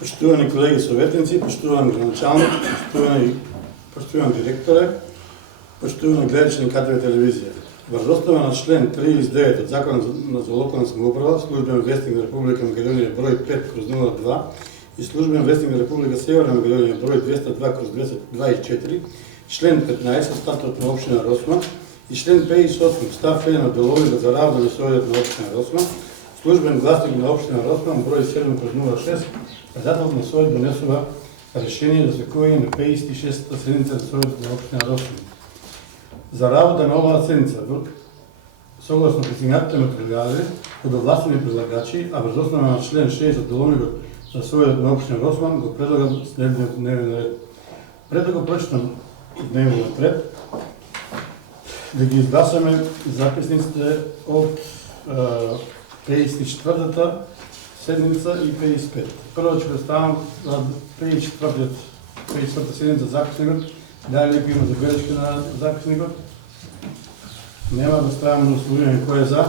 Поштувани колеги советници, поштувани граначалник, поштувани директоре, поштувани гледачи на КТВ телевизија. Врз основа на член 39 од Законот за локална самоуправа, службен вестник на Република Македонија број 5/02 и службен вестник на Република Северна Македонија број 202/24, член 15 статут на општина Росман и член 58 став 1 од деловите за работа на Советот на општина Росман, службен гласник на општина Росман број 7/06, председателот на Совет донесува решение за свекување на 56-та седница на Советот на општина Росман. За работа на оваа седница, согласно пристигнатите материјали од овластени предлагачи, а врз основа на член 6 од деловникот за Советот на општина Росман го предлагам следниот дневен ред. Пред да го прочитам дневниот ред, да ги изгласаме записниците од 54-та седница и 55. Прво ќе представам 54-та седница записникот. Дали некој има забелешки на записникот? Нема, да ставам на условување кој е за.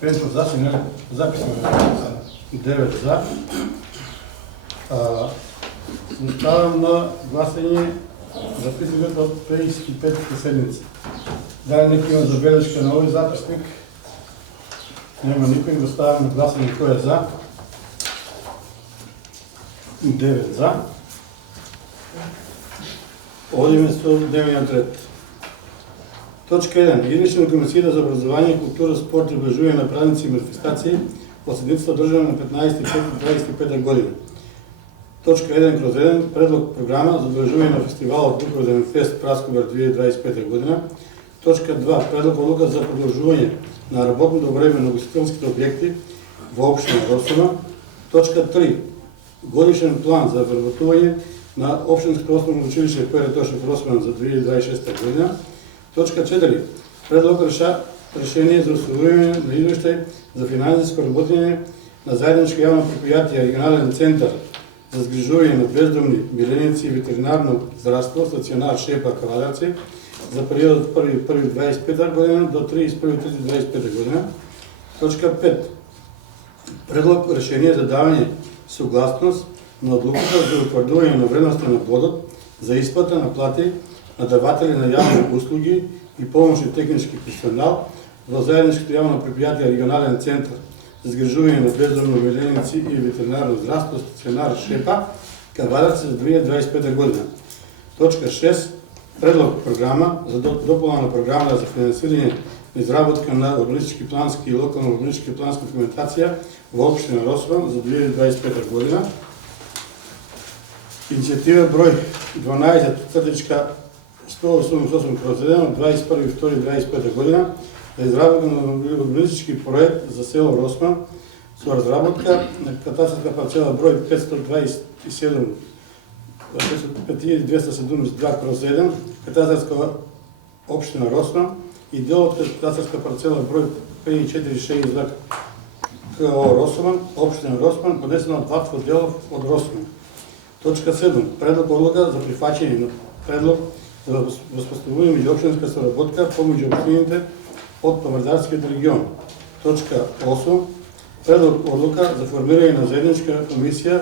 Пенчо записник 9 за. Ставам на гласање записникот од 55-та седница. Дали некој има забелешка на овој записник? Нема никој, го ставам на гласање кој е за. 9 за. Одиме со дневниот ред. Точка 1. Извештај на Комисијата за образование, култура, спорт и обележување на празници и манифестации од седницата одржана на 15.05.25 година. Точка 1/1. Предлог програма за обележување на фестивалот Буковден фест Прасковар 2025 година. Точка 2. Предлог одлука за продолжување на работното време на гостителските објекти во општина Росома. Точка 3. Годишен план за вработување на Општинско основно училиште Петре Тошев Росман за 2026 година. Точка 4. Предлог решение за усвојување на извештај за финансиско работење на заедничко јавно предпријатие Регионален центар за згрижување на бездомни миленици и ветеринарно здравство стационар Шепа Кавадарци за периодот 1.1.25 година до 31.3.25 година. Точка 5. Предлог решение за давање согласност на одлуката за утврдување на вредноста на бодот за исплата на плати на даватели на јавни услуги и помошни технички персонал во заедничкото јавно предпријатие Регионален центар за згрижување на бездомни миленици и ветеринарно здравство стационар Шепа Кавадарци за 2025 година. Точка 6. Предлог програма за дополнена програма за финансирање на изработка на урбанистички плански и локална урбанистички планска документација во општина Росман за 2025 година. Иницијатива број 12.188/1 од 21.2.25 година за изработка на урбанистички проект за село Росман со разработка на катастарска парцела број 5272/1 катастарска општина Росман и дел од катастарска парцела број 5462 КО Росман, општина Росман, поднесена од Ватко Делов од Росман. Точка 7. Предлог одлука за прифаќање на предлог за воспоставување меѓуопштинска соработка помеѓу општините од Павардарскиот регион. Точка 8. Предлог одлука за формирање на заедничка комисија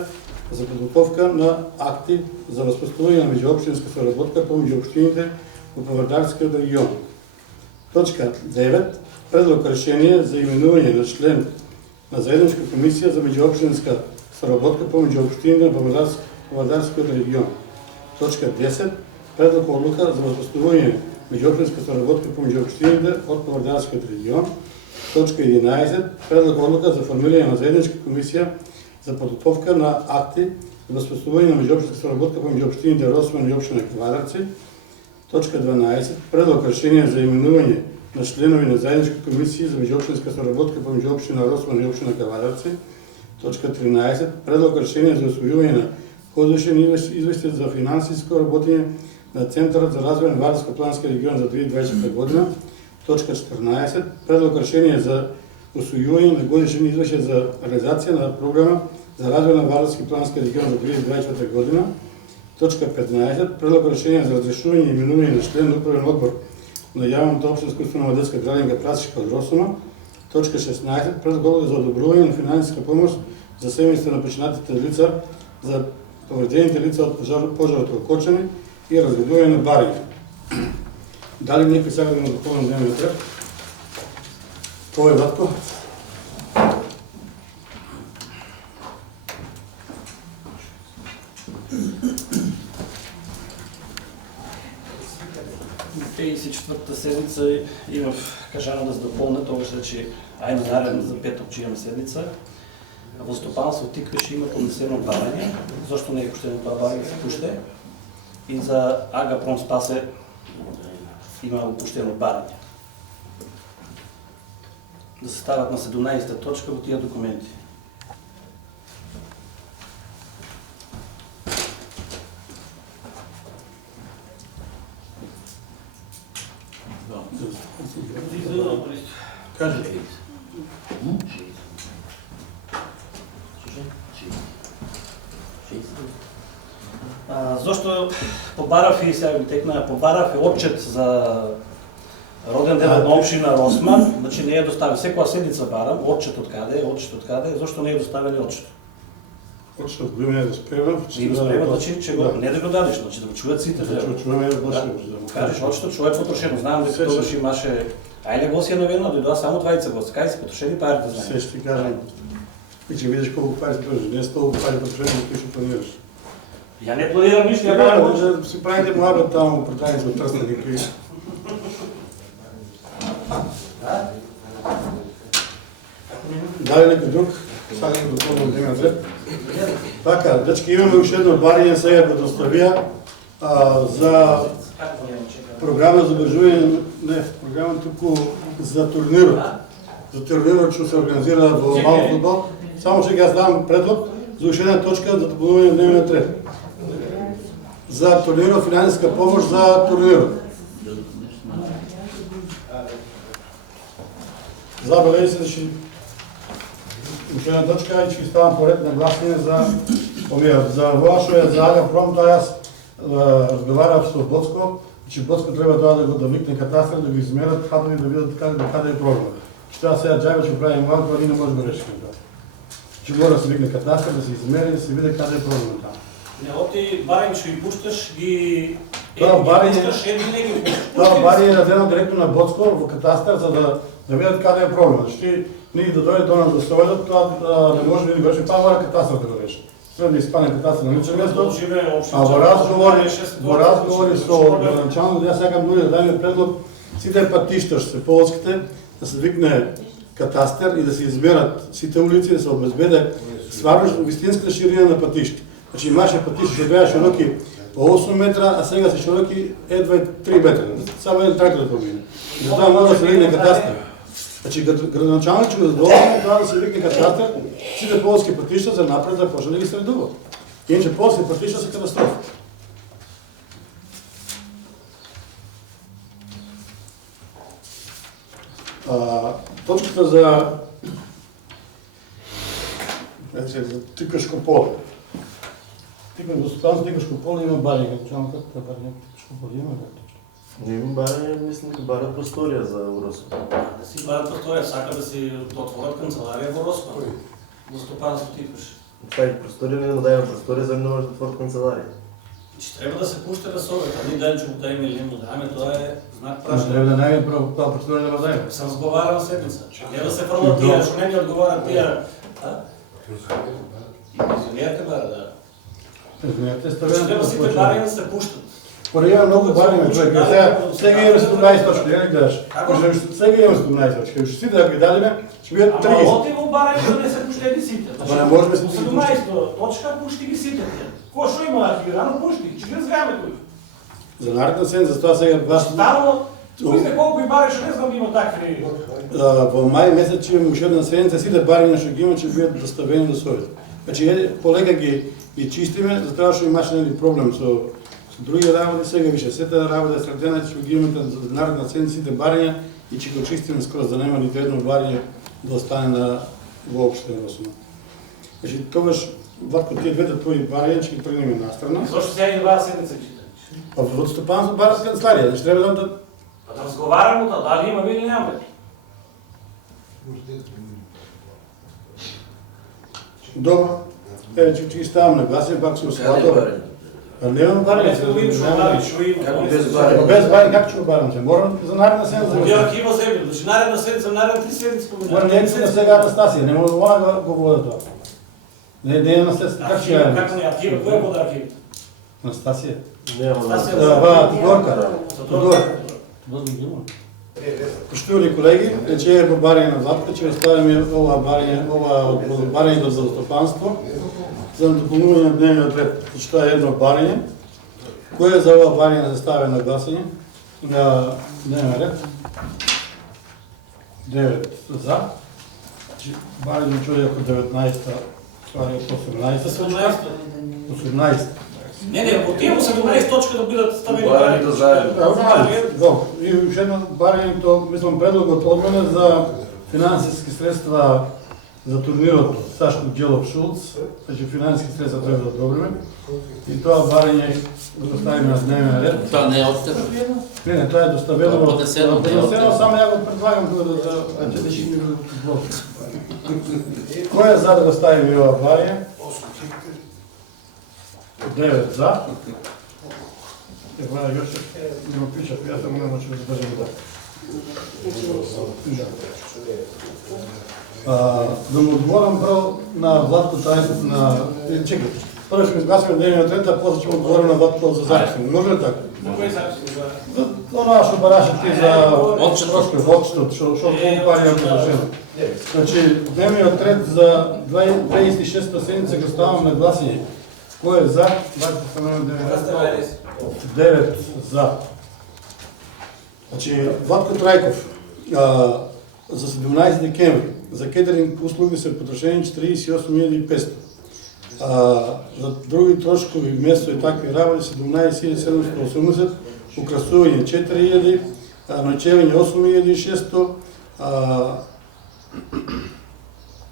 за подготовка на акти за воспоставување на меѓуопштинска соработка помеѓу општините во Павардарскиот регион. Точка 9. Предлог решение за именување на член на заедничка комисија за меѓуопштинска соработка помеѓу општините на Павардарскиот регион. Точка 10. Предлог одлука за воспоставување меѓуопштинска соработка помеѓу општините од Павардарскиот регион. Точка 11. Предлог одлука за формирање на заедничка комисија за подготовка на акти за воспоставување на меѓуопштинска соработка помеѓу општините Росман и општина Кавадарци. Точка 12. Предлог решение за именување на членови на заедничка комисија за меѓуопштинска соработка помеѓу општина Росман и општина Кавадарци. Точка 13. Предлог решение за усвојување на годишен извештај за финансиско работење на Центарот за развој на Вардарско-плански регион за 2020 година. Точка 14. Предлог решение за усвојување на годишен извештај за реализација на програма за развој на Вардарски-плански регион за 2024 година. Точка 15. Предлог решение за разрешување и именување на член на управен одбор на јавната општинска установа детска градинка Прасишка од Росома. Точка 16. Предлагаме за одобруване на финансова помощ за семейства на починатите лица, за повредените лица от пожарото в Кочани и разведуване на бари. Дали някой сега да му допълним дневния ред? Кой е Ватко? Четвъртата седмица имам кажано да се допълня, това че нареден за петък, че имаме седмица. В стопанство Тиквеше има поднесено баране, защо не е пущено това баране да се пуще. И за Агапром Спасе има пущено баране. Да се стават на 17-та точка от тия документи. Кажи. Защо побарав и сега ви текна, побарав е отчет за роден ден на община Росман, значи не е доставен. Всяка седмица барам, отчет откъде, защо не е доставен отчет? Отчет от година е да спрема. И го спрема, значи, че не да го дадеш, значи да го чуят сите. Да чуваме да бъде. Да кажеш, отчето човек потрошено. Знам, дека тогаш имаше Айля гости наведно, дойдоа само 20 гости. Кај се потрошени пари да знаеш? Сега ще ти кажем. И че видиш колко пари се държи. Не е с толкова пари потрошени, но ти ще планираш. Я не планирам нищо, я да си правите млабът там, оправдани за отръсна никой. Дали някой друг? Сега да допълним дневен ред. Така, дечки, имаме още едно барение сега да доставя за програма за образуване, програма тук за турнирот. За турнирот ще се организира в малко футбол. Само ще аз давам предлог за още една точка за допълнение на дневния ред. За турнирот, финансова помощ за турнирот. Забележи се, че още една точка и ще ставам поред на гласния за Влашове, за Агапром, това аз разговарям с Боцко, че Боцко трябва да викне катастър, да го измерят хатови, да видят къде е проблема. Че това сега джайва ще прави малко, а ние не може да решим това. Че може да се викне катастър, да се измери, да се види къде е проблема там. Не, оти барин ще ги пущаш, Това барин е разделено директно на Боцко в катастър, за да видят къде е проблема. Ние да дойде до нас да строят, това не може да ни върши, това мора катастър да го реши. Трябва да изпане катастър на лично място, а во разговори со начално, да сега много да дадем предлог, сите пътища ще се полските, да се викне катастър и да се измерят сите улици, да се обезбеде вистинската ширина на пътища. Значи имаше пътища, ще бяха широки по 8 метра, а сега са широки едва 3 метра. Само един трактор да помине. И затова може да се викне катастър. Значи градоначалник, че го задължаваме това да се викне катастър, сите полски пътища за напред да почне да ги средуват. Иначе полски пътища са катастрофа. Точката за Тиквешко поле. Тиквешко поле има бари. Началникът на бари Тиквешко поле има ли? Не имам баре, мисля, бара простория за Уроско. Да си барат простория, всяка да си отворят канцелария в Уроско. За стопанство Тиквеше. Това е простория, не му даем простория, за да може да отворят канцелария. Че трябва да се пуща ресорът, а ние дали, че му даем или не му даем, това е знак прашен. Трябва да най това простория да даем. Съм сговарял седмица. Не да се фърнат тия, що не ми отговарят тия. Пенсионерите бара, да. Пенсионерите трябва сите бари да се пущат. Поради има много бари, човек. Сега имаме 17 точки, не ли гледаш? Сега имаме 17 точки. Ще си да ги дадем, ще бидат 30. Ама оти го бари да не се пущели сите. Ама не можем да се 17 точка пущи ги сите. Ко шо има архивирано, пущи, че ги разгаме тук. За наредна седмица, за това сега вас... Станало, мисля колко и бари, ще не знам да има такви... В май месец имаме още една седмица, сите бари на ще че бидат доставени до Совет. Значи, полека ги чистиме, затова ще имаше проблем с други работи, сега више сета работа е средена, че ги имате за наредна седмица сите бариња и че го чистиме скоро, за да нема нито едно бариње да остане въобще на Росман. Значи, тогаш, ватко тие двете твои бариња, че ги тръгнеме настрана. Защо сега и два седмица читаш? В стопанство барат канцелария, значи трябва да... Да разговаряме, дали имаме или нямаме. Добро. Че ги ставам на гласен, пак се осватал. А немам барање, се Како без барање? Без барање, како ќе го барам се? Морам за наредна седмица. Ја архива земја, значи наредна седмица, наредна 3 седмици Мора не е на сега Анастасија, не може да го вода тоа. Не е на сега, как ќе ја? Како не архива, кој е под архивите? Анастасија. Нема. Тодорка. Поштовани колеги, че е барање на Владка, че оставиме ова барање за стопанство за дополнување на дневниот ред. Значи тоа е едно барање. Кој е за ова барање да се стави на гласање на дневен ред? 9 за. Значи барање чуди ако 19-та, ствари од 18-та точка. 18. Не, по тие 17 точка да бидат ставени Барање да заедно. Добро. И уште едно барањето, мислам, предлогот од мене за финансиски средства за турнирот Сашко Ѓелов Шулц, значи финансиски средства треба да одобриме. И тоа барање го ставиме на дневен ред. Тоа не е од тебе? Не, тоа е доставено. Поднесено, Само ја го предлагам да ќе ми го Кој е за да го ставиме ова барање? 9 за. Ева Јошев, го пишав, јас само не можам да држам така. Да му одговорам прво на Владко Тајков на... Чекай, прво ќе ми изгласиме дневниот ред, а после ќе му одговорам на Владко за записен. Може ли така? Кој записи? Она што бараше ти за одштот, што колку пари е предложено. Значи, дневниот ред за 26-та седмица го ставам на гласање. Кој е за? 9 за. Значи, Владко Трајков, за 17 декември, за кетеринг услуги се потрошени 48.500. За други трошкови, место и такви работи 17.780, украсување 4.000, ноќевање 8.600,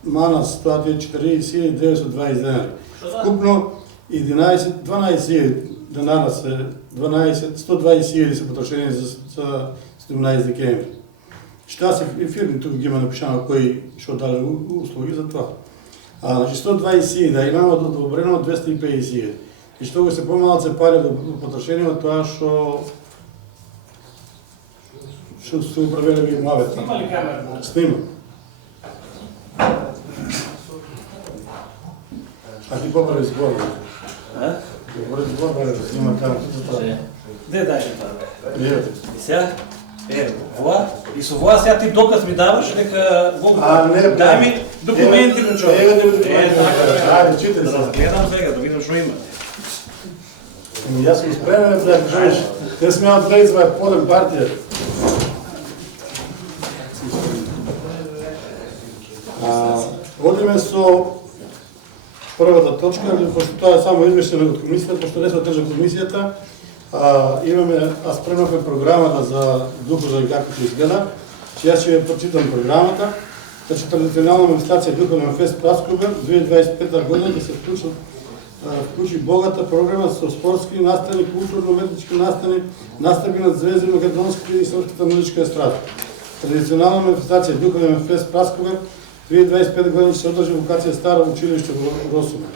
манас, тоа е 40.920 денари. Вкупно 12.000 денара се 120.000 се потрошени за 17 декември. Шта се фирми тука ги има напишано кои што дали услуги за тоа. Значи 120.000, имаме одобрено 250.000. И што го се помалце пари до потрошени од тоа што се управили ги мавет. Снима ли камера? Снима. А ти побари збор. Побари збор, бе, да снима камера. Де дајте тоа? Е, И сега? Ова? И со ова сега ти доказ ми даваш дека дај ми документи на човек. Ега ти документи. Ајде, читай Да се. разгледам сега, да видам што има. Јас сум спремен да кажеш, те смеат да извајат поден партија. Одиме со првата точка, пошто тоа е само извештање од комисијата, пошто не се одржа комисијата, имаме, спремавме програмата за Духовна како ќе изгледа, че јас ќе ја прочитам програмата. Значи, традиционална манифестација Духовен фест Праскобер 2025 година ќе се вклучи богата програма со спортски настани, културно-уметнички настани, настапи на звезди македонската и српската музичка естрада. Традиционална манифестација Духовен фест Праскобер 2025 година ќе се одржи во локација Старо училиште во Росума.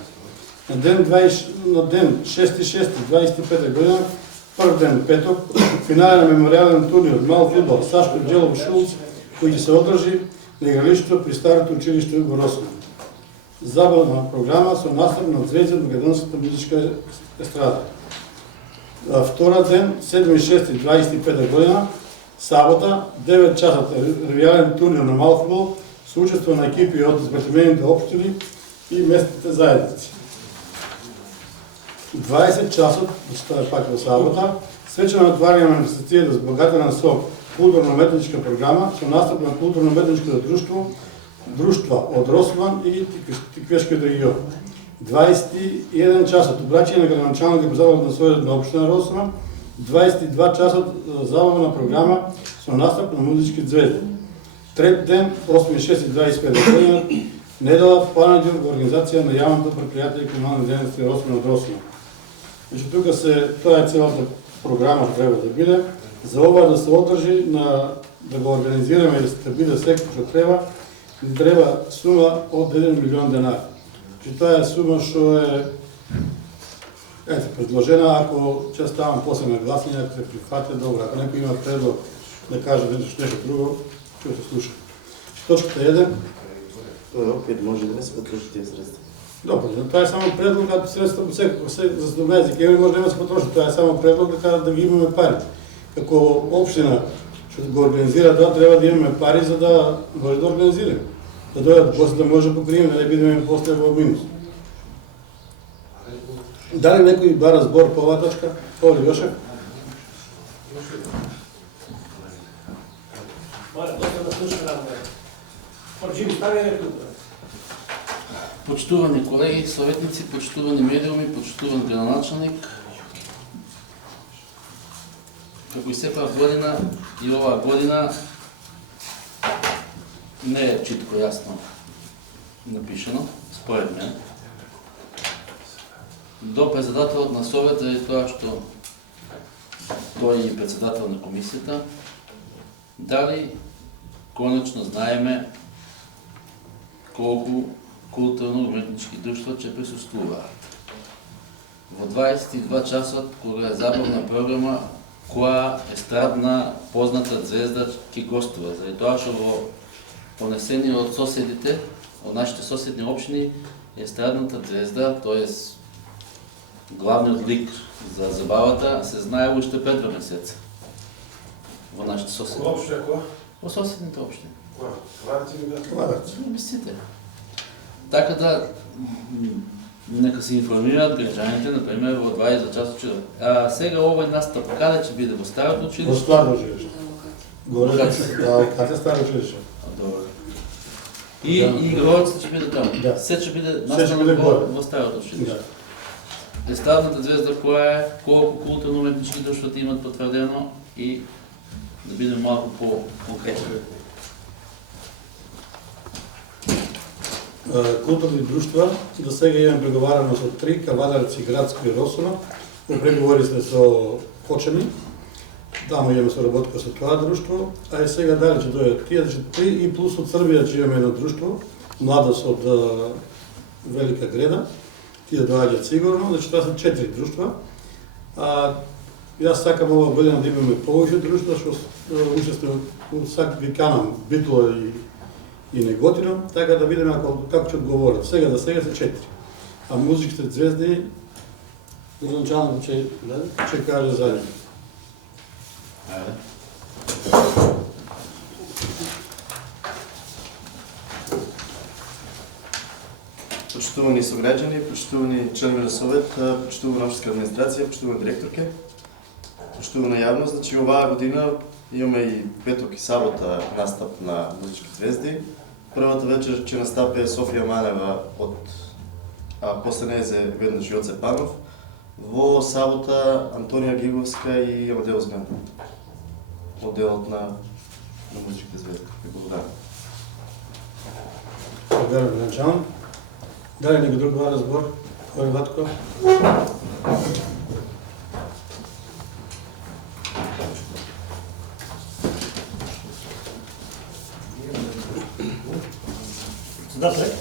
На ден 6.6.25 година, прв ден петок, финале на мемориален турнир мал фудбал Сашко Ѓелов Шулц, кој ќе се одржи на игралиштето при Старото училиште во Росума. Забавна програма со настап на звезди од македонската музичка естрада. Втора ден, 7.6.25 година, сабота, 9 часа ревијален турнир на мал фудбал со учество на екипи од изметемените општини и местните заедници. 20 часот, тоа е пак во сабота, свечено отварање на манифестацијата збогатена со културно-уметничка програма со настап на културно-уметничкото друштва од Росман и Тиквешкиот регион. 21 часот обраќање на градоначалник и председател на Советот на општина Росман, 22 часот забавна програма со настап на музички звезди. Трет ден, 8.6.25 година, недела Панаѓур во организација на јавното предпријатие и комунални дејности Росман од Росман. Значи тука тоа е целата програма треба да биде, за ова да се одржи, да го организираме и да биде секој што треба, ни треба сума од 1 милион денари. Значи тоа е сума што е предложена, ако ќе ставам после на гласање, ако се прифати, добро. Ако некој има предлог да каже нешто друго, ќе се слуша. Точката 1. Опет може да не се потроши тие средства. Добро, тоа е само предлог, ако средства по секој за здобна език, може да се потроши, тоа е само предлог да ги имаме пари. Како општина што го организира тоа, треба да имаме пари за да може да организираме. Да дојдат после да може да покриеме, да не бидеме после во минус. Дали некој бара збор по оваа точка? Овој Јошев? Моля, доста да слушаме разговор. Порџими, стави ред тука. Почитувани колеги, советници, почитувани медиуми, почитуван градоначалник. Како и секоја година, и оваа година не е читко јасно напишено, според мен. До председателот на Совет, заради тоа што тој е председател на комисијата, дали конечно знаеме колку културно-уметнички друштва ќе присуствуваат. Во 22 часот, кога е забавна програма, која естрадна позната звезда ќе гостува, заради тоа што во понесени од соседите, од нашите соседни општини, естрадната звезда, тоест главниот лик за забавата, се знае уште пред 2 месеца во нашите соседи. Која општина која? Во соседните општини. Која? Варац или да? Варац. Мислите. Така да нека се информираат граѓаните, например, во 20 часот че. А сега овој настап каде ќе биде? Во старото Во училиште? стварно училиште. Горе каде старо училиште? Добро. И игровците ќе биде таму. Да. Се ќе биде Се ќе настанот биде горе. во старото училиште. Да. Естрадната звезда која е, колку културно-уметнички друштва имат потврдено и да бидеме малку по-конкретни. Културни друштва, до сега имам преговарано со 3, Кавадарци, Градско и Росово. Во преговори сме со Почани. Таму имаме соработка со тоа друштво, а и сега дали ќе дојдат тие, значи 3 и плюс од Србија ќе имаме едно друштво, Младост од Велика Греда. Тие доаѓаат сигурно, значи тоа се 4 друштва. Јас сакам ова година да имаме повеќе друштва, што уште ги канам Битола и Неготино, така да видиме како ќе одговорат. Сега се 4. А музичките звезди, градоначалникот ќе каже за нив. Почитувани сограѓани, почитувани членови на Совет, почитувана општинска администрација, почитувана директорке, почитувана јавност, значи оваа година имаме и петок и сабота настап на музички звезди. Првата вечер ќе настапи Софија Манева од после незе веднаш Јоце Панов, во сабота Антонија Гиговска и Амадео Змен. Моделот на музичките звезди. Благодарам. Благодарам, градоначалник. Дали некој друг бара збор? Кој Ватко? Председателе,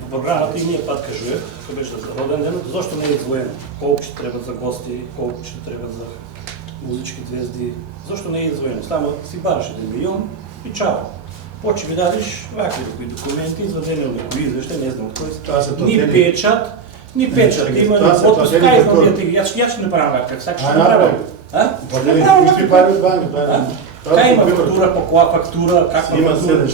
во програмата и ние пат кажував, кој беше за роден ден, зошто не е издвоено колку ќе треба за гости, колку ќе треба за музички звезди, зошто не е издвоено? Само си бараш 1 милион и чао. Почи ми дадеш вакви документи, извадени од некој извештај, не знам кој. Ни печат, има ни подпис, кај знам јас ќе направам ваква, сакаш да направам. Кај има фактура, по која фактура, каква фактура,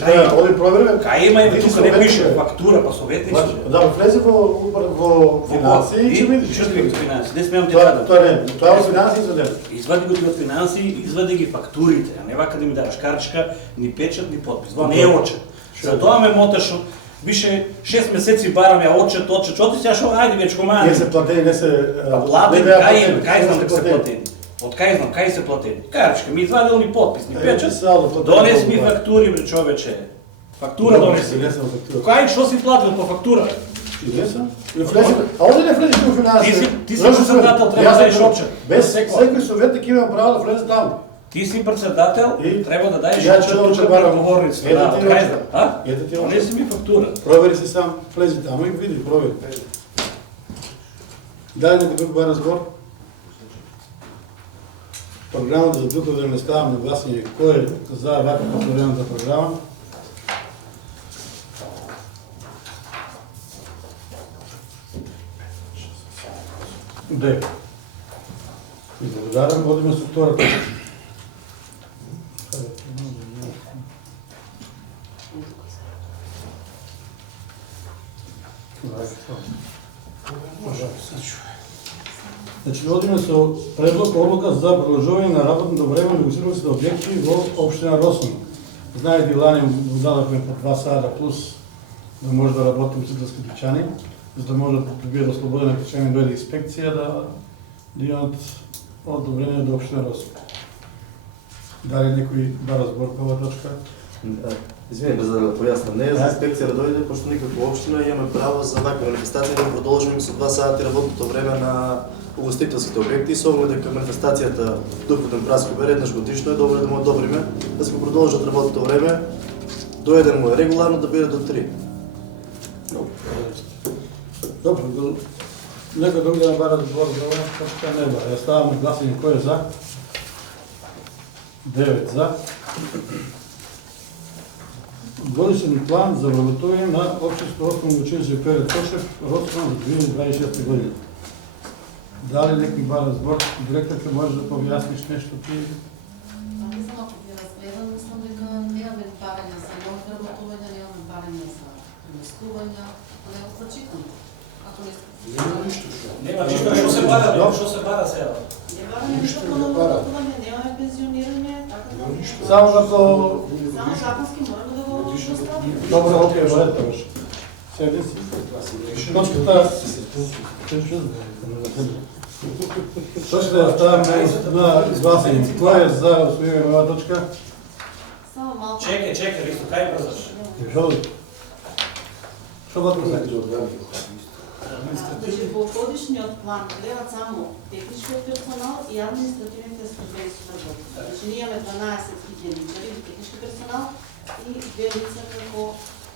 кај има и тука не пише фактура, па советници. Да, влезе во финанси и ќе видиш. Што ќе видиш финанси? Не смеам ти да дадам. Тоа во финанси изведено. Извади го ти од финанси, извади ги фактурите, а не вака да ми даваш картичка, ни печат, ни подпис. Тоа не е очет. Затоа ме моташ, бише 6 месеци барам ја очет, оти сега шо, ајде вечко мајане. Не се платени, не се... Платени, кај знам дека се платени. Од кај знам, кај се платени? Картичка, ми извадил ни подпис, ни печат, донес ми фактури, бре човече. Фактура донеси. Кај, што си платил по фактура? А овде не влезеш во финанси. Ти си председател, треба да дадеш отчет. Без секој советник има право да влезе таму. Ти си председател, И? треба да даеш Ја ќе тука барам. преговорницата. Ето Да, ти кај очи. да? А? Ето ти очи. Онеси ми фактура. Провери си сам, влези таму и види, провери. Дај некој друг бара збор. Програмата за духа време ставам на гласање. Кој е за вака повторената програма? Д. И благодарам, одиме со втората. Значи, одиме со предлог одлука за продолжување на работното време на ugostителните објекти во општина Росно. Знаете, лани му дадохме по 2 сата плюс да може да работи ugostителски дуќани, за да може да биде ослободена качани дојде инспекција да имат одобрение до општина Росно. Дали некој бара збор по оваа точка? Извинете за да појаснам, не е за инспекција да дојде, пошто никако општина имаме право за ваква манифестација да продолжиме со 2 сати работното време на угостителските објекти, со оглед дека манифестацијата Духотен праскобер еднаш годишно е добро да му одобриме, да се го продолжат работното време до 1 му е регуларно да биде до 3. Добро, некој друг да бара збор за оваа точка не бара. Ја ставам на гласање кој е за? 9 за. Годишен план за вработување на Општинско основно училиште Петр Тошев, Росно за 2026 година. Дали некој бара збор? Директорка, може да појасниш нешто ти? Мислам, ако ги разгледам, мислам дека немаме барања за нови вработувања, немаме барања за преместувања, ако не е значително. Ако не Нема ништо што. Нема ништо што се бара, што се бара сега. не барање никакво ново вработување, немаме пензионирање, така да Само како... само законски мораме да го доставиме. Добро, окей, барет тоа. Седи си. Точката... Точката ја ставаме на гласање. Кој е за усвојување на оваа точка? Само малку. Чекај, Ристо, кај брзаш? Што го Саки да одбрани. Значи, по годишниот план гледат само техничкиот персонал и административните службени работници. Значи, ние имаме 12 хигиеничари или технички персонал и 2 лица како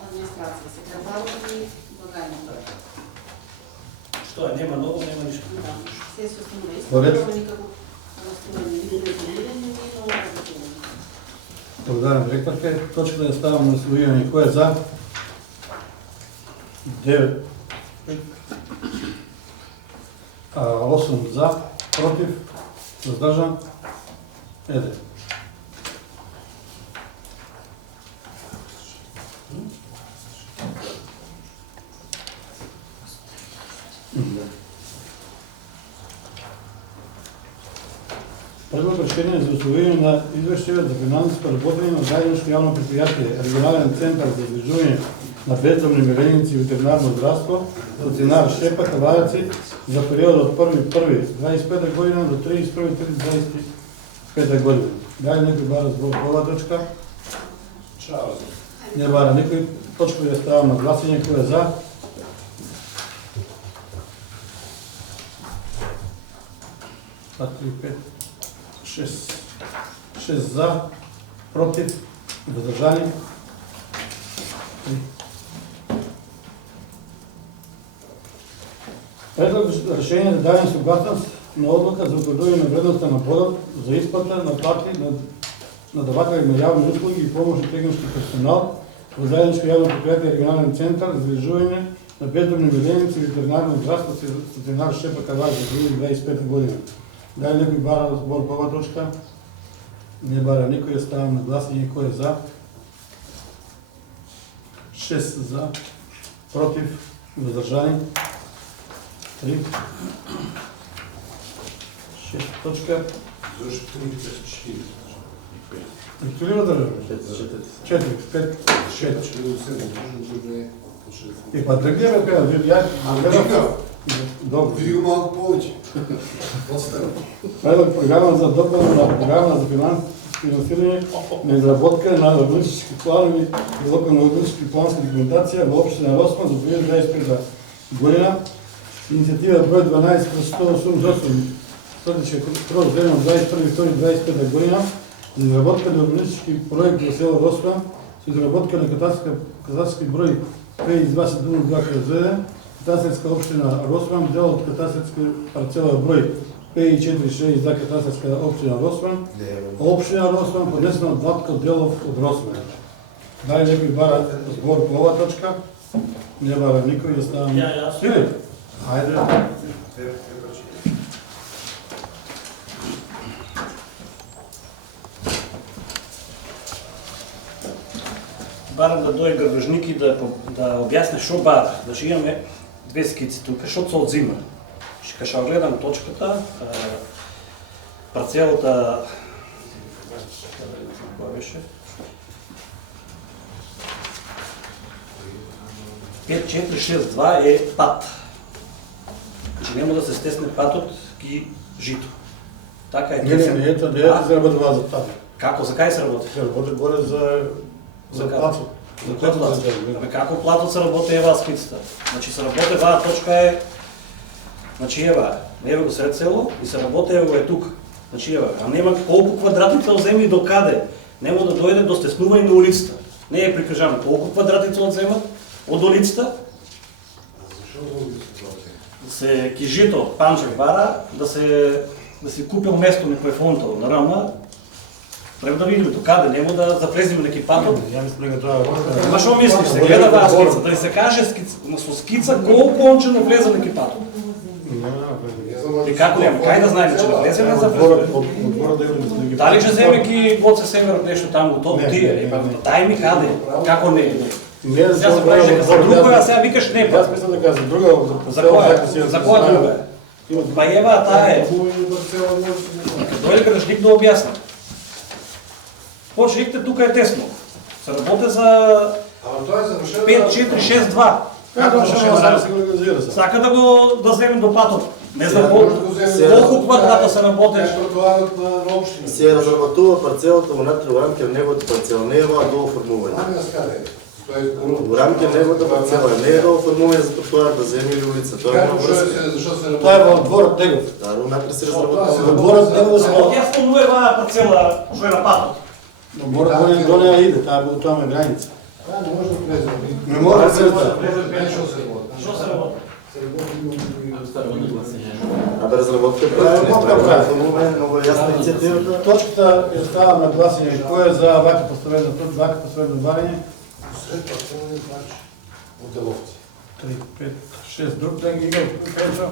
администрација, секретар и догаѓање. Што е, нема ново, нема ништо. Да, се состојува исто, Добре. нема никако настројање, ни регулирање, ни ново регулирање. Благодарам, директорке. Точката ја ставам на усвојување. Кој е за? 9. 8 за, против, заздржан, 1. Предлог решение за усвојување на извештајот за финансиско работење на заедничко јавно предпријатие Регионален центар за излежување на бездомни миленијци и ветеринарно здравство, стационар Шепа Кавајаци за периодот од 1.1.25 година до 31.3.25 година. Дали некој бара збор по оваа точка? Чао. Не бара никој. Точка ја ставам на гласање. Кој е за? Па, 3, 5, 6 за, против, воздржани. Предлог решение да даде согласност на одлука за утврдување на вредноста на подот за исплата на плати на даватели на јавни услуги и помош на технички персонал во заедничко јавно предпријатие Регионален центар за излежување на бездомни миленијци и ветеринарно здравство стационар Шепа Кавајаци за 2025 година. Дали некој бара збор по оваа точка? Не бара никој. Ставам на гласање. Кој е за? 6 за, против, воздржани. 3. 6 точка. Зашто 3 Викторија држава? 4, 5, 6. 4. И па да гледаме пеа, ја гледам. Добро. Види го малку повеќе. Оставам. Предлог програма за дополнение на програма за финансирање на изработка на урбанистички планови и локална урбанистички планска документација во општина Росман за 2025 година. Иницијатива број 12/188 следеше кроз ден од 21.2.25 година За изработка на урбанистички проект во село Росман, со изработка на катасtarски број P22 КЗ, катасtarска општина Росман, дел од катасtarска парцела број P46 за катасtarска општина Росман, општина Росман поднесена од Владко Делов од Росман. Дали некој бара збор по ова точка? Не бара никој, ја ставам. Јас. Филип, ајде. Барам да дојде грбежник и да објасни што бара. Значи имаме две скици тука, што се одзима. Ќе гледам точката, парцелата, која беше? 5462 е пат. Значи нема да се стесне патот ки жито. Така е. Не, ето се работува за пат. Како, за кај се работи? Се работи горе за плацот. За кој плацот? Абе како платот се работи ева скицата? Значи се работи оваа точка е, значи ева, еве го сред село и се работи ева е тука. Значи ева, а нема колку квадратица земји до каде? Нема да дојде до стеснување на улицата. Не е прикажано колку квадратица одземат од улицата. Се кижито Панчев бара да се купил место некој фонтал на Рама. Треба да видиме до каде, нема да запрезиме неки патот. Ја мислам дека тоа е. Ма што мислиш, се гледа ваа скица, да се каже со скица колку ончено влезе неки патот. И како нема, кај да знаеме че да влезе на запрезиме? Дали ќе земе ки Гоце Северот нешто таму, то тие, дај ми каде, како не. Сега се правиш дека за друго, а сега викаш не. Јас мислам дека за друга, За која? За која друга? Па ева таа е. Дојде грбежник да објасни. Почекте, тука е тесно. Се работи за Ама тоа е завршено. 5462. Како се организира се? Сака да земе до патот. Не знам колку квадрата се работи. Тротоарот на општина. Се разработува парцелата внатре во рамки на неговата парцела, не е до оформување. Ами на скаде? Во рамки на неговата парцела, не е до оформување за тротоар да земе или улица. Тоа е Како зашто се Тоа е работи? во дворот Негов. Да, внатре се Во разработува. дворот Негов се Јас спомнувам оваа парцела што е на патот. но мора до неа иде, таа била тоа ме граница. Да, не може да влезе. Не може да се Што се работи? Што се работи? Абе разработка прави, оформување, многу е јасна иницијативата. Точката ја ставам на гласање. Кој е за вака поставено барање? Сред парцелни значи од деловци. 3, 5, 6 друг ден ги играл Пенчо.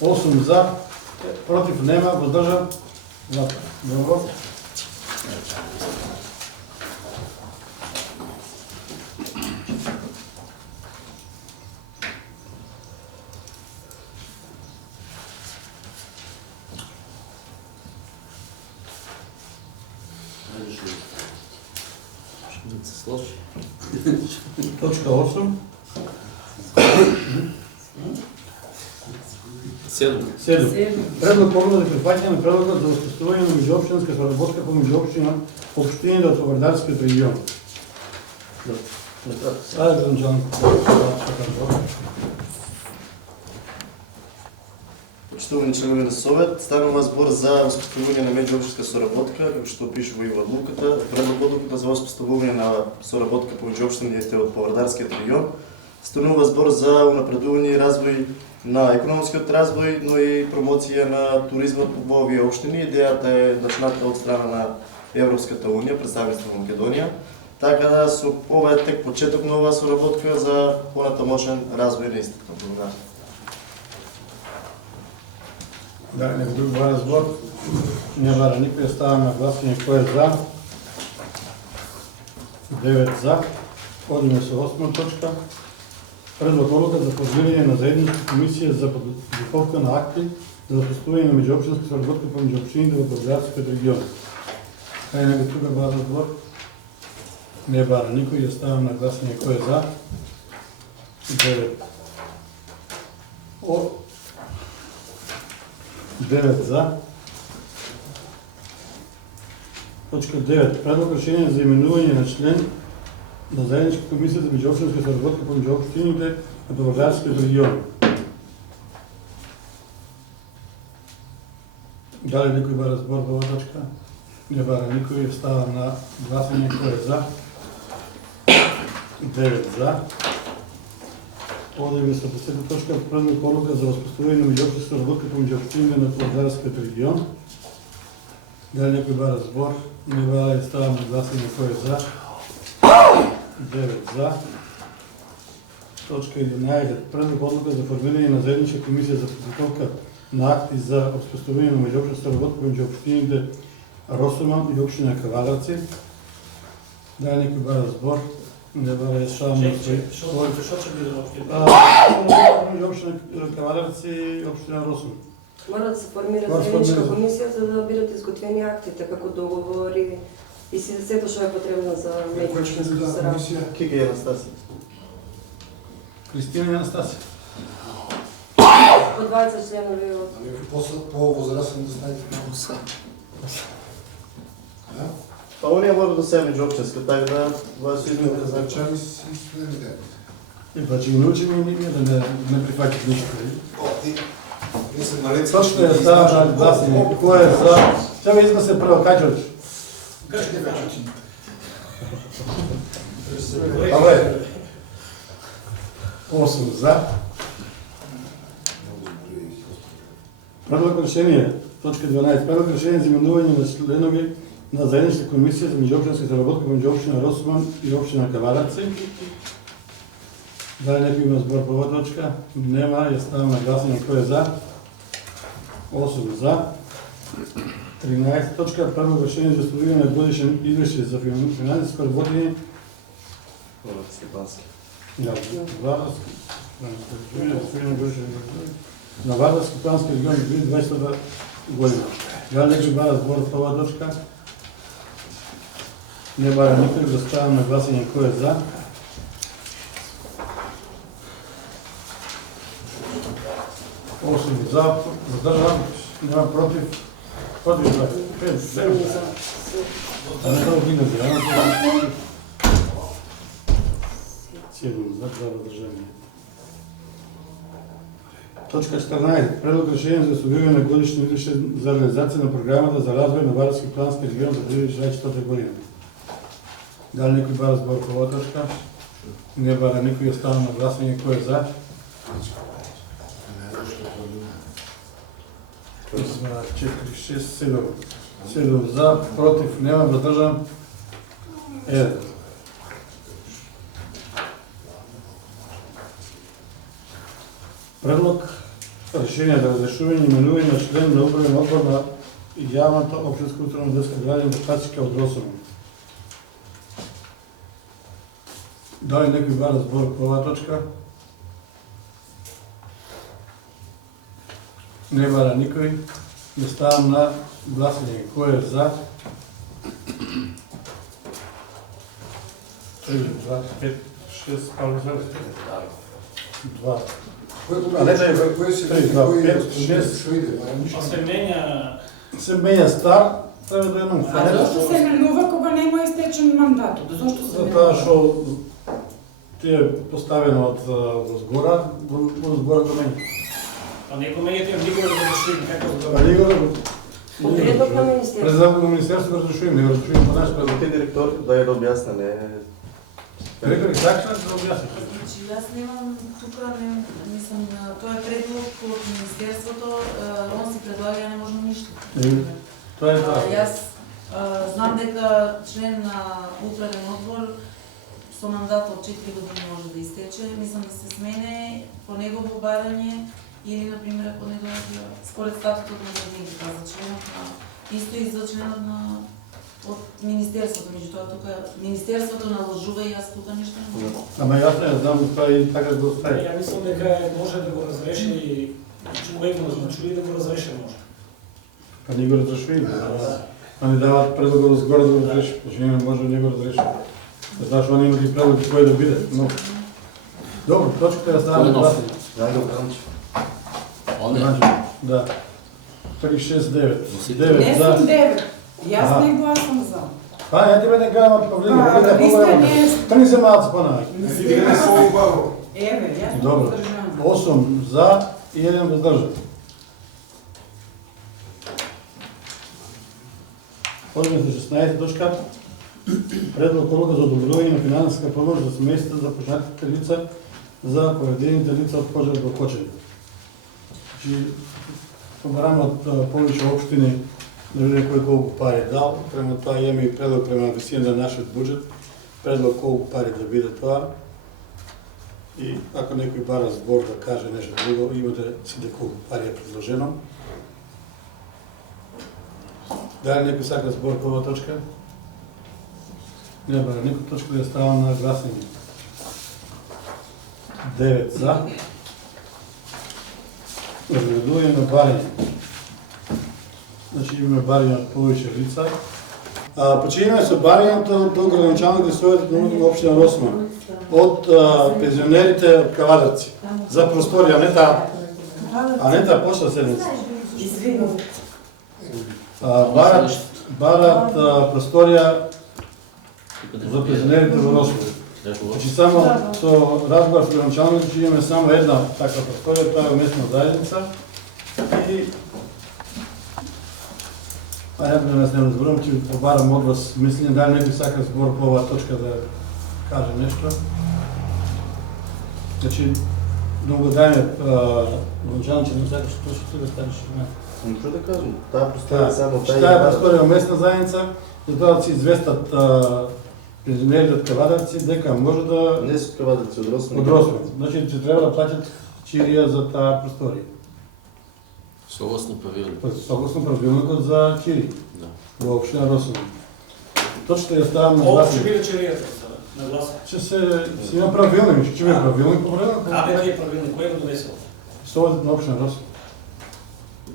8 за, против нема, воздржан. Добро. Точка 8. 7. Предлог одлука за прифаќање на предлогот за успоставување на меѓуопштинска соработка помеѓу општините од Вардарскиот регион. Почитувани членови на Совет, станува збор за успоставување на меѓуопштинска соработка, како што пишува и во одлуката. Предлог одлуката за успоставување на соработка помеѓу општините од Повардарскиот регион. Станува збор за унапредување и развој на економскиот развој, но и промоција на туризмот во овие општини. Идејата е начината од страна на Европската унија, представништво во Македонија. Така да со ова е тек почеток на оваа соработка за понатамошен развој на истата. Благодарам. Да, некој друг бара збор? Не бара никој, ставам на гласање кој е за. 9 за. Одиме со 8 точка. Предлог одлука за формирање на заедничка комисија за подготовка на акти за успоставување на меѓуопштинска соработка помеѓу општините во Повардарскиот регион. Кај некој тука бара збор? Не бара никој, ја ставам на гласање кој е за. 9 за. Точка 9. Предлог решение за именување на член на заедничка комисија за меѓуопштинска соработка помеѓу општините на Повардарскиот регион. Дали некој бара збор по оваа точка? Не бара никој, ставам на гласање кој е за. 9 за. Одеме со 10 точка, предлог одлука за воспоставување на меѓуопштинска работка помеѓу општините на Пазарскиот регион. Дали некој бара збор? Не бара, ставам на гласање кој е за. 9 за. Точка 11. Предлог одлука за формирање на заедничка комисија за подготовка на акти за воспоставување на меѓуопштинска работка помеѓу општините Росуман и општина Кавадарци. Дали некој бара збор? Не бара, ставам на Што ќе биде општина? општина Кавадарци и општина Росуман. Мора да се формира заедничка комисија за да бидат изготвени актите како договори и сето што е потребно за Кој за комисија? Ки ги е Анастасија? Кристина и Анастасија. по 20 членови од А некој по-возрастен да знаете како са. Па оние мора да се меѓуопштинска, така да тоа се измените за Значари си студенти. И па че ги научиме и ние да не прифаќат ништо. Не се налеца. Точно е става на гласање. Кој е за? Сега изма се прво, кај Кажете вече. Абе. 8 за. Предлог решение, точка 12. Предлог решение за именување на членови на заедничка комисија за меѓуопштинска работка меѓу општина Росуман и општина Кавадарци. Дали некој има збор по оваа точка? Нема, ја ставам на гласање кој е за. 8 за. 13 точка. Предлог решение за составување на годишен извештај за финансиско работење. Степански. На Вардарски плански регион 2020 година. Дали некој бара збор по оваа точка? Не бара никој, да ставам на гласање кој е за. 8 за, задржан, нема против. Против 5, 7 за. А не тоа гина за, 7 за, за задржање. Точка 14. Предлог решение за составување на годишни извештај за реализација на програмата за развој на Вардарски плански регион за 2024 година. Дали некој бара збор по оваа точка? Не бара никој, ставам на гласање кој е за. 4, 6, 7. 7 за, против, нема, воздржан. 1. Предлог решение за разрешување и именување на член на управен одбор на јавната општинска установа детска градина Пасика од Росуман. Дали некој бара збор по оваа точка? Не бара никој. Не ставам на гласање. Кој е за? 3, 2, 5, 6, 2. А не, Кој се 3, 2, 5, 6. Што иде? Па се менја... Се менја стар, треба да едном. А зашто се менува кога нема истечен мандатот? Зашто се Затоа менува? што ти е поставено од возгора, возгора до мене. Па некој менјате никој да разрешим како Па да... него по предлог на министерството. Предлог на министерството го разрешувам, не го разрешувам по наш предлог. Ти директор да ја да објасне, не... Директор сакаш да објасни. Значи, јас немам тука, мислам, тоа е предлог од Министерството, он си предлага, ја не можам ништо. Тоа е тоа. Јас знам дека член на управен одбор со мандат од 4 години може да истече, мислам да се смене по негово барање или, например, по негово, според статутот на градинката за членот на, исто и за членот на од Министерството, меѓутоа тука Министерството наложува и јас тука ништо не можам. Ама јас не знам тоа и така го остави. Ја мислам дека може да го разреши и човек го назначи да го разреши може. Па не го разрешувам. А не дават предлог од згора да го разреши, значи не може да не го разреши. Знаеш, они имат и предлог кој да биде, но... Добро, точката ја ставаме на гласање. Најдо Бранчев. Он е. Да. 3, 6, 9. Не 9 сум за. 9. Јас не гласам за. Па, ја тебе не гледам Павлина, Па, листа не е... Три се малце понаваќе. Игре со убаво. Еве, јас сум Добро. поддржана. 8 за и 1 воздржан. Одиме за 16 точка. Предлог одлука за одобрување на финансиска помош за семејствата за почнатите лица за повредените лица од пожар во Кочани. Значи, побараме од повеќе општини да видиме кој колку пари дал. Према тоа имаме и предлог према висина на нашиот буџет. Предлог колку пари да биде тоа. И ако некој бара збор да каже нешто друго, имате сите колку пари е предложено. Дали некој сака збор по оваа точка? Не бара, некој точка да ја ставам на гласање. 9 за. Разгледување на барање. Значи имаме барање од повеќе лица. Починеме со барањето до градоначалник Советот на општина Росман од пензионерите од Кавадарци за просторија, а не таа почна седница. Барат просторија за пензионерите во Росман. Значи само со разговор со градоначалникот имаме само една таква просторија, тоа е местна заедница и ја да не разборам, че побарам од вас мислење, дали некој сака збор по оваа точка да каже нешто. Значи, многу дајме градоначалник, че не сакаш точно да станеш. Што да кажам? Таа просторија само таа е просторија местна заедница, затоа да се известат пензионерите од Кавадарци дека може да Не се од Кавадарци, од Росман. од Росман. Значи, че треба да платат чирија за таа просторија. Согласно правилник. Согласно правилникот за чири. Да. Во општина Росман. Точно ја ставам на Колку гласање. ќе биде чиријата на гласа? Че се има правилник, че има правилник по време. Каде ти е правилник? Кој го донесел? Советот на општина Росман.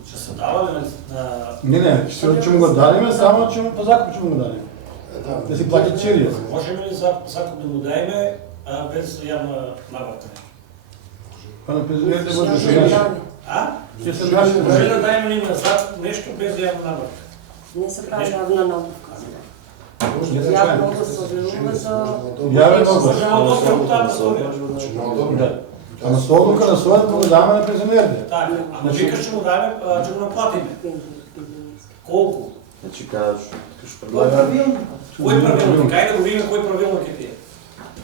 Ќе се дава ли на... Не, че му го дадеме, само че по закуп че му го дадеме. Да си плати чирија. Можеме ли закуп да му дајме без јавна набавка? Па на пензионерите може да се наши. А? Ќе се наши. Може да дајме ли на закуп нешто без јавна набавка? Не се прави јавна набавка. Не се Ја чуем. многу се објавува за... Јавен оглас. Може да одобрам таа просторија. Да. Ама со одлука на Совет му го даваме на пензионерите. Така, ако викаш ќе му дајме, ќе го наплатиме. Колку? Значи кажеш Кој правилник? Кој правилник? Кај да го видиме кој правилник е тие?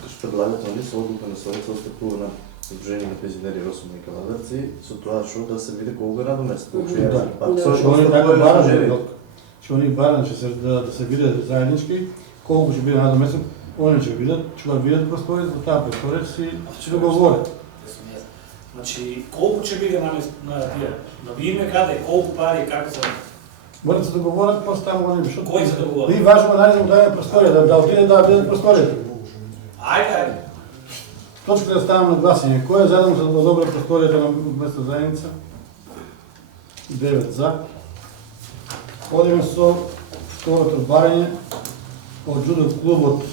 Што предлагат они со одлука на Совет се остапува на Сдружение на пензионери Росман и Кавадарци со тоа што да се види колку е надомест. Че они така барат, че они барат, че да се видат заеднички, колку ќе биде надоместно, они ќе видат, ќе го видат просторијата во таа просторија, ќе договорат. Значи, колку ќе биде на тие? Да видиме каде, колку пари, како се... Морат се договорат после таму они што. Кој се договори? Ние важно најдемо да е просторија, да отиде да видат просторијата. Ајде. Точка да ставам на гласање. Кој е заедно за да одобри просторијата на местна заедница? 9 за. Одиме со второто барање од џудо клубот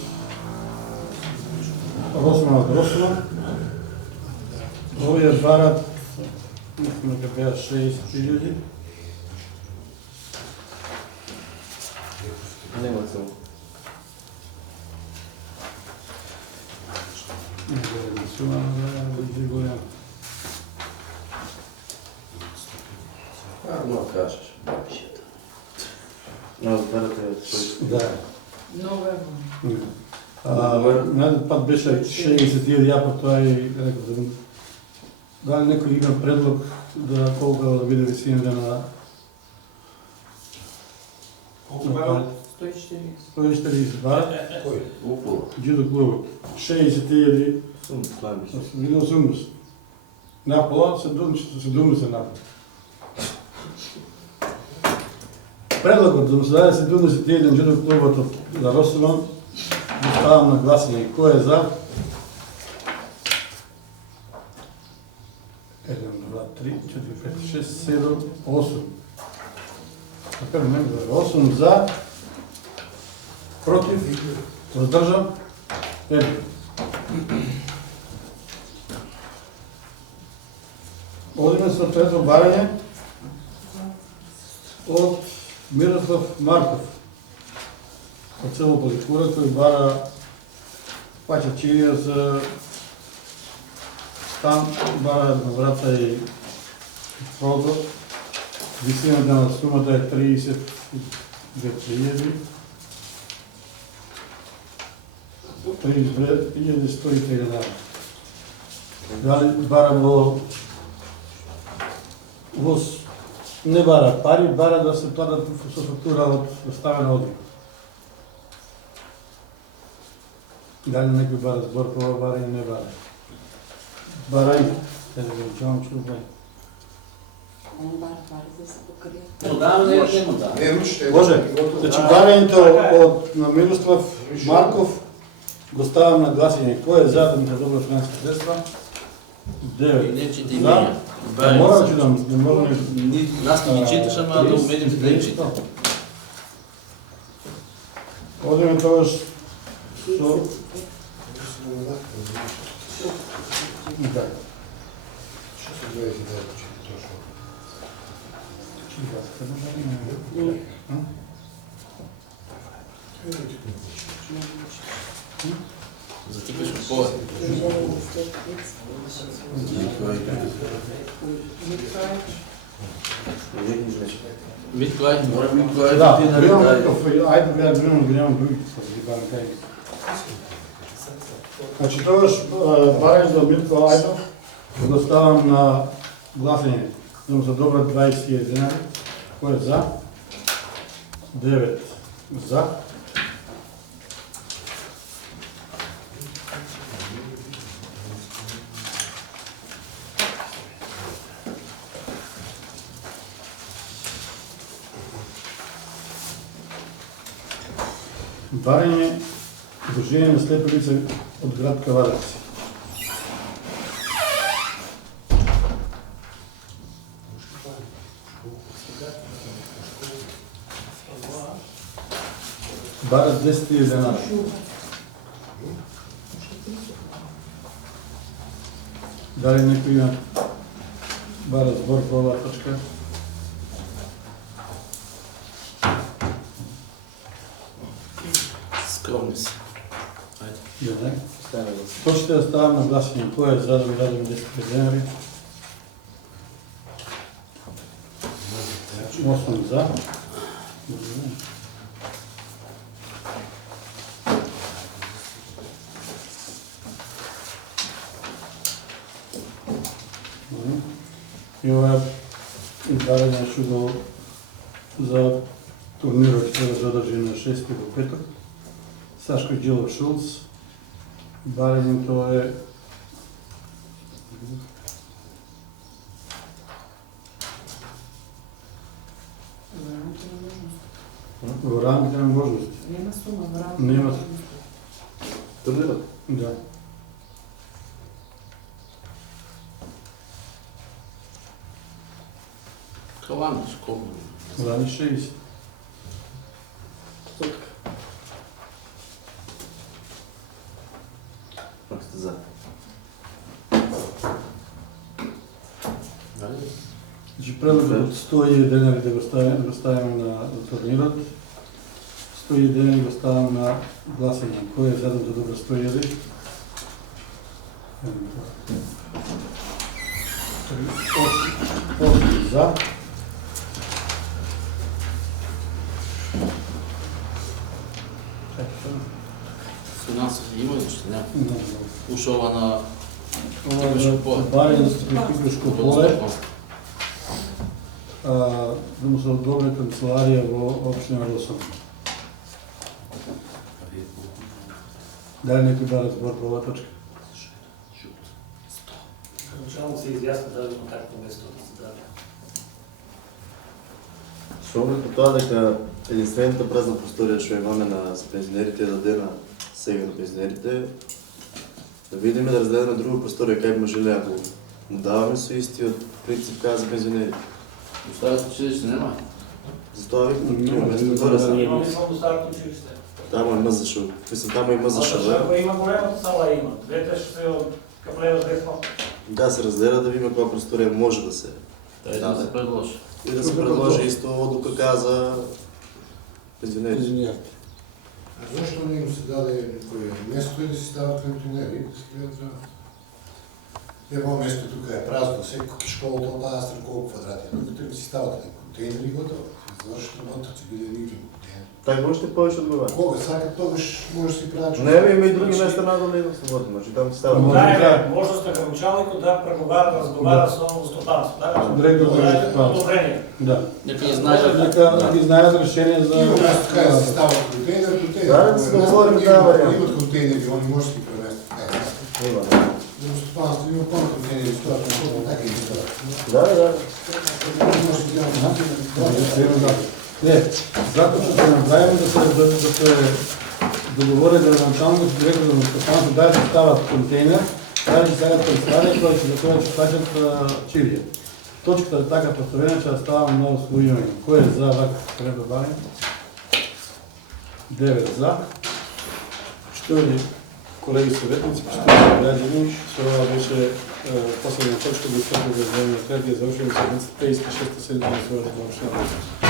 Росман од Росман. Овие барат, мислам дека беа 60.000. Нема се. Но кажеш. Но зберете Да. Многу е Најден пат беше 60.000, ја по тоа и реков дали некој има предлог да колку да биде висината на Колку бара? 140 бара. Кој? Упола. Џудо клубот 60.000, сум слаби. видел 80. Напола се 70 напола. Предлогот да му се даде 70.000 џудо клубот за Росман го ставам на гласање. Кој е за? 1, 2, 3, 4, 5, 6, 7, 8. Така не ме 8 за, против, воздржан, 1. Одиме со трето барање од Мирослав Марков. Од село Поликура, кој бара паќа чирија за стан, бара на врата и прозор. Висината на сумата е 30 32.103 денара. Дали бара во не бара пари, бара да се платат со фактура од ставена одлука. Дали некој бара збор по ова бара и не бара? Бара и телевизионално чувствувам. Не бара пари да се покријат. Но да, не му да. Може, значи барањето од на Мирослав Марков го ставам на гласање. Кој е за да ми се добро финансиски средства? 9. Не чите За. имења. Морам да читам, не морам Нас не ги читаш, ама да умедите да ги читате. Одиме тогаш со... Да. Затикаш од пола. Митклај, мора Митклај Да, ти немам наредај. таков, ајде да немам другите са ги барам кај. Значи тогаш барање за Митко Ајдов го ставам на гласање. Имам за добра 20 денари. Кој е за? 9 за. Барање Дружение на слепи лица од град Каварец. Барат 10.000 денара. Дали некој има бара збор по оваа точка? Скромни си. Ја, почте да ставам на гласање. Кој е за да ми дадеме 10.000 денари? 8 за. И ова барање што за турнирот ќе се задржи на 6 до петок. Сашко Джилов Шулц. Барањето е во рамките на можности. Нема сума, брат. Нема. Турнирот? Да. Каланич, колку? Лани 60. Ако сте за. Значи предлагам 100 денари да го ставиме на турнирот. 100 денари го ставам на гласање. Кој е за да добро 100? 8 за. Финансови има ли што нема? Не, Ушова на ова Типишко за поле. барање за Типишко поле. Да му се одобри канцеларија во општина Росово. Дали некој бара збор по оваа точка? Начално се изјасни дали контактно место да се даде. Со оглед на тоа дека единствената празна просторија што имаме за пензионерите е дадена сега на пензионерите, да видиме да раздадеме друга просторија кај можеле ако му даваме со истиот принцип кај за пензионерите. Старото училиште нема? Затоа викам, има место горе само. Имаме само до старото училиште. Тамо е МЗШ. Мислам, тамо е МЗШ. Ако има големата сала има. Двете ще се кај лево десно. Да се разделя да видиме која просторија може да се Тај да се предложи. и да се предложи исто одлука кај за пензионерите. А зашто не им се даде некој место и да си стават кантинери, да се гледат работа? Едно место тук е празно, всеки школата от тази страна колко квадрати. Тук трябва да си стават контейнери готово. Завършат работата си биде никакви контейнери. Taj možete повече отговаря. Кога, сега тогаш можеш да си правиш. Не, има и други места надолу в събота, може там си става. Дајме можност на градоначалникот да преговара, да разговара со Стопанство. Одобрение. Да. Нека ги знаят. Нека ги знаят решение за... Има място така да си стават контейнери. Да се договорим за вариант. Имат контейнери, они може да си преместят. Има. За стопанство има пълно контейнери, стоят на хода, така и стоят. Да. Може да ги Не, затоа што ќе направим да се договори градоначалникот и директор на стопанство да се стават контейнер, да се стават представи кои ќе плаќат чивија. Точката е така поставена че да става на усвојување. Кој е за вак треба да барим? 9 за. Штојни колеги советници, штојни граѓани, што ова беше последна точка, да се за третија завршена седмица, 56-та седмица на својата община.